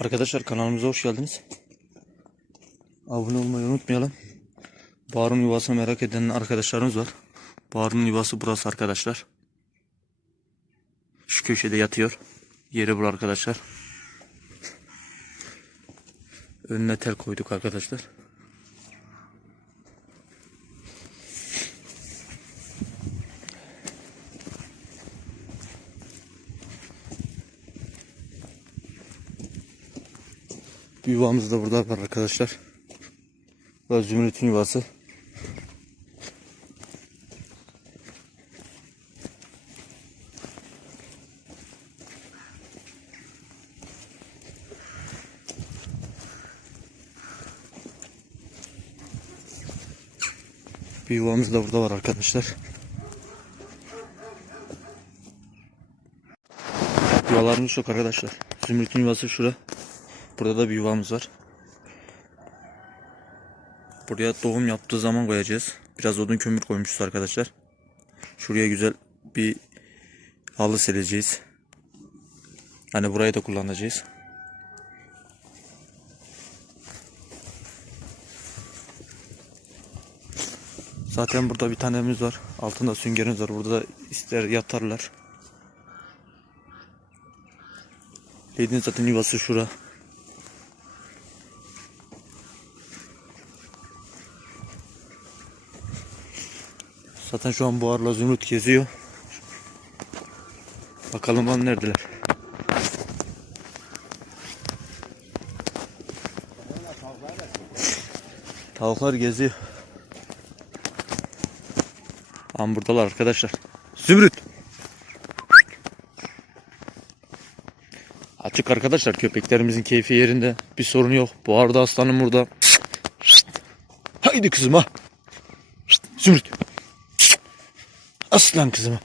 Arkadaşlar kanalımıza hoş geldiniz. Abone olmayı unutmayalım. Bahar'ın yuvasını merak eden arkadaşlarımız var. Bahar'ın yuvası burası arkadaşlar. Şu köşede yatıyor. Yeri bu arkadaşlar. Önüne tel koyduk arkadaşlar. Bir yuvamız da burada var arkadaşlar. Bu da Zümrüt'ün yuvası. Bir yuvamız da burada var arkadaşlar. Yuvalarımız çok arkadaşlar. Zümrüt'ün yuvası şura. Burada da bir yuvamız var. Buraya doğum yaptığı zaman koyacağız. Biraz odun kömür koymuşuz arkadaşlar. Şuraya güzel bir halı sereceğiz. Hani burayı da kullanacağız. Zaten burada bir tanemiz var. Altında süngerimiz var. Burada da ister yatarlar. Dediğin zaten yuvası şura. Zaten şu an buharla zümrüt geziyor. Bakalım lan neredeler. Tavuklar geziyor. Am buradalar arkadaşlar. Zümrüt. Açık arkadaşlar köpeklerimizin keyfi yerinde. Bir sorun yok. Bu arada aslanım burada. Haydi kızım ha. Zümrüt. Aslan kızım.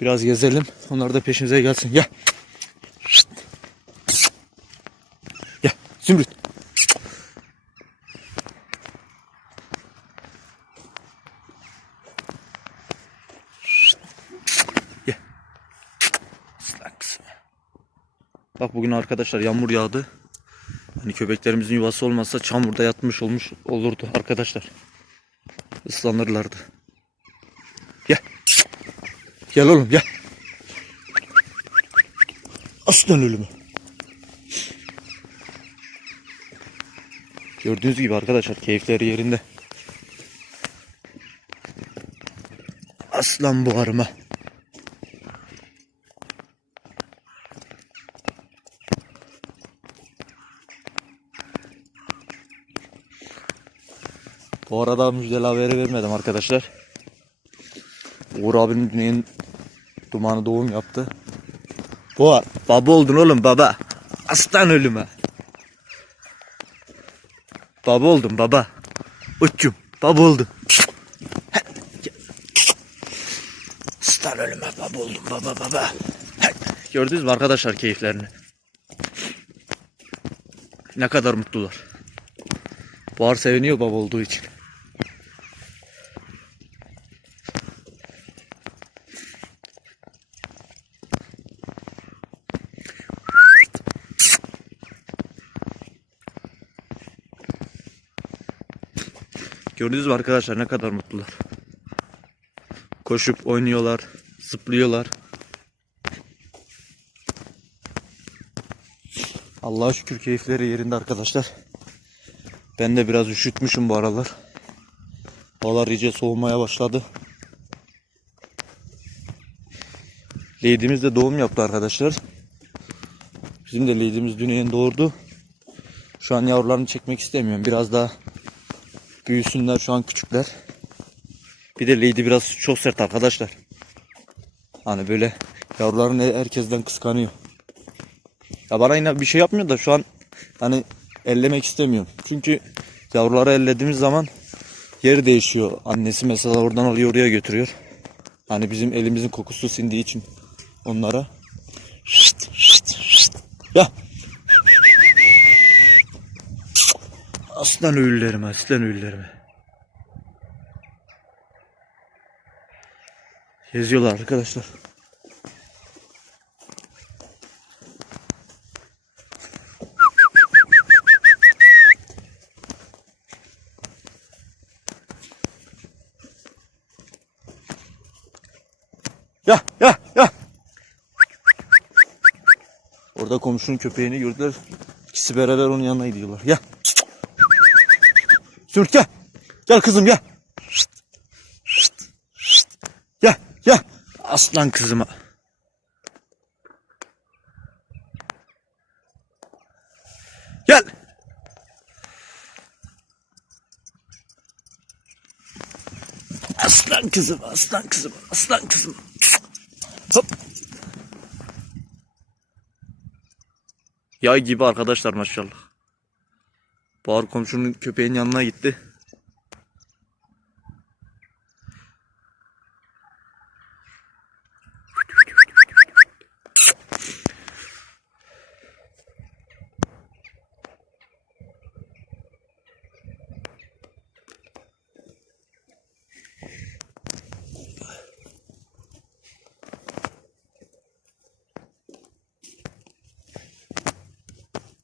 Biraz gezelim. Onlar da peşimize gelsin. Gel. Gel. Zümrüt. Gel. Aslan kızım. Bak bugün arkadaşlar yağmur yağdı. Hani köpeklerimizin yuvası olmazsa çamurda yatmış olmuş olurdu arkadaşlar. Islanırlardı. Gel. Gel oğlum gel. Aslan ölümü. Gördüğünüz gibi arkadaşlar keyifleri yerinde. Aslan buharıma. Bu arada müjdeli haberi vermedim arkadaşlar. Uğur abinin dünyanın dumanı doğum yaptı. Bu baba oldun oğlum baba. Aslan ölüme. Baba oldum baba. Uçum baba oldum. Aslan ölüme baba oldum baba baba. Gördünüz mü arkadaşlar keyiflerini? Ne kadar mutlular. Bahar seviniyor baba olduğu için. Gördünüz mü arkadaşlar ne kadar mutlular. Koşup oynuyorlar, zıplıyorlar. Allah'a şükür keyifleri yerinde arkadaşlar. Ben de biraz üşütmüşüm bu aralar. Havalar iyice soğumaya başladı. Leydimiz de doğum yaptı arkadaşlar. Bizim de leydimiz dün yeni doğurdu. Şu an yavrularını çekmek istemiyorum. Biraz daha büyüsünler. Şu an küçükler. Bir de leydi biraz çok sert arkadaşlar. Hani böyle yavrularını herkesten kıskanıyor. Ya bana yine bir şey yapmıyor da şu an hani ellemek istemiyorum. Çünkü yavruları ellediğimiz zaman yeri değişiyor. Annesi mesela oradan alıyor oraya götürüyor. Hani bizim elimizin kokusu sindiği için onlara. Şşt, şşt, şşt. Ya. Aslan öğüllerime, aslan öğüllerime. Geziyorlar arkadaşlar. Ya ya ya. Orada komşunun köpeğini gördüler. İkisi beraber onun yanına gidiyorlar. Ya. Zümrüt gel. Gel kızım gel. Gel gel. Aslan kızıma. Gel. Aslan kızım, aslan kızım, aslan kızım. Hop. Yay gibi arkadaşlar maşallah. Bahar komşunun köpeğin yanına gitti.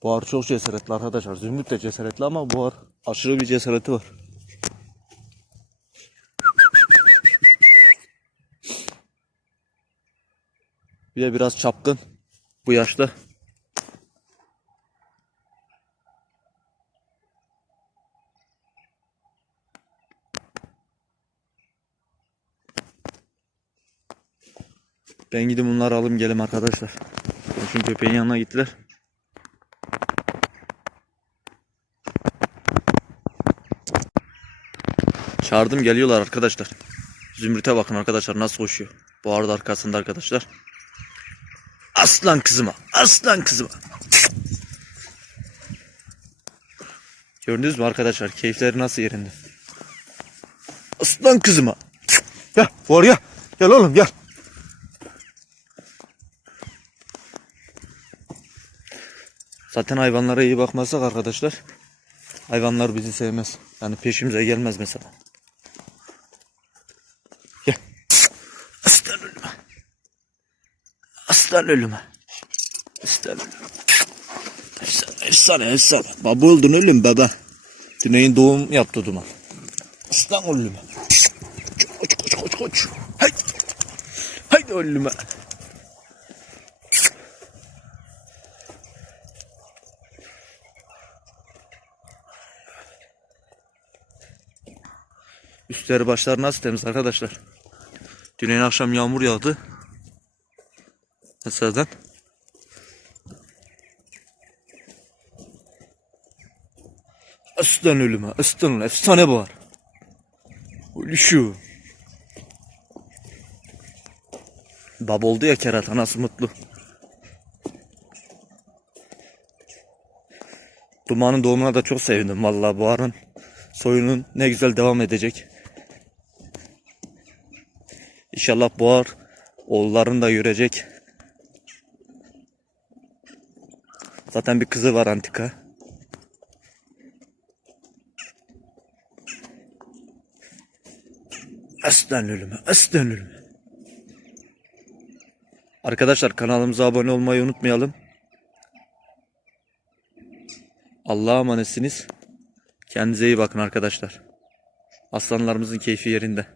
Buhar çok cesaretli arkadaşlar. Zümrüt de cesaretli ama Buhar aşırı bir cesareti var. Bir de biraz çapkın bu yaşta. Ben gidip bunları alayım gelim arkadaşlar. Çünkü köpeğin yanına gittiler. Çağırdım geliyorlar arkadaşlar. Zümrüt'e bakın arkadaşlar nasıl koşuyor. Bu arada arkasında arkadaşlar. Aslan kızıma. Aslan kızıma. Gördünüz mü arkadaşlar? Keyifleri nasıl yerinde. Aslan kızıma. Gel var ya. Gel oğlum gel. Zaten hayvanlara iyi bakmazsak arkadaşlar hayvanlar bizi sevmez. Yani peşimize gelmez mesela. Gel. Aslan ölüme. Aslan ölüme. Aslan. Efsane, efsane, efsane. Baba oldun ölüm baba. Güney'in doğum yaptı duman. Aslan ölüme. Koç, koç, koç, koç. Haydi. Haydi ölüme. Üstleri başlar nasıl temiz arkadaşlar. Dün akşam yağmur yağdı. Mesela Aslan ölüme, aslan efsane var. Öyle şu. Bab oldu ya kerata nasıl mutlu. Dumanın doğumuna da çok sevindim vallahi bu arın soyunun ne güzel devam edecek. İnşallah buhar oğullarını da görecek. Zaten bir kızı var antika. Aslan ölümü, aslan ölümü. Arkadaşlar kanalımıza abone olmayı unutmayalım. Allah'a emanetsiniz. Kendinize iyi bakın arkadaşlar. Aslanlarımızın keyfi yerinde.